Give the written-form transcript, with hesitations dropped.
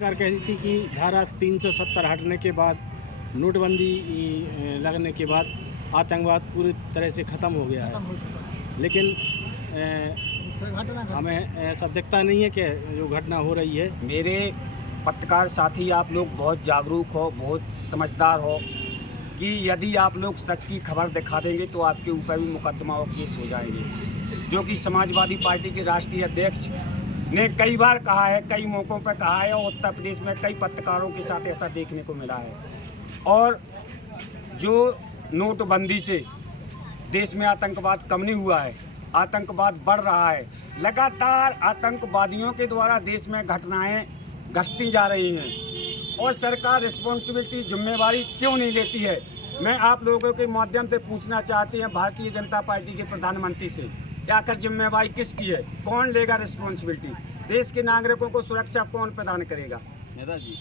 सरकार कहती थी कि धारा 370 हटने के बाद, नोटबंदी लगने के बाद आतंकवाद पूरी तरह से ख़त्म हो गया खत्म है। हो चुका है। लेकिन कोई घटना घट हमें ऐसा दिखता नहीं है कि जो घटना हो रही है। मेरे पत्रकार साथी, आप लोग बहुत जागरूक हो, बहुत समझदार हो कि यदि आप लोग सच की खबर दिखा देंगे तो आपके ऊपर भी मुकदमा और केस हो जाएंगे, जो कि समाजवादी पार्टी के राष्ट्रीय अध्यक्ष ने कई बार कहा है, कई मौक़ों पर कहा है, और उत्तर प्रदेश में कई पत्रकारों के साथ ऐसा देखने को मिला है। और जो नोटबंदी से देश में आतंकवाद कम नहीं हुआ है, आतंकवाद बढ़ रहा है। लगातार आतंकवादियों के द्वारा देश में घटनाएं घटती जा रही हैं और सरकार रिस्पॉन्सिबिलिटी, जिम्मेवारी क्यों नहीं लेती है। मैं आप लोगों के माध्यम से पूछना चाहती हैं भारतीय जनता पार्टी के प्रधानमंत्री से, आखिर जिम्मेवारी किसकी है, कौन लेगा रिस्पॉन्सिबिलिटी, देश के नागरिकों को सुरक्षा कौन प्रदान करेगा। नेताजी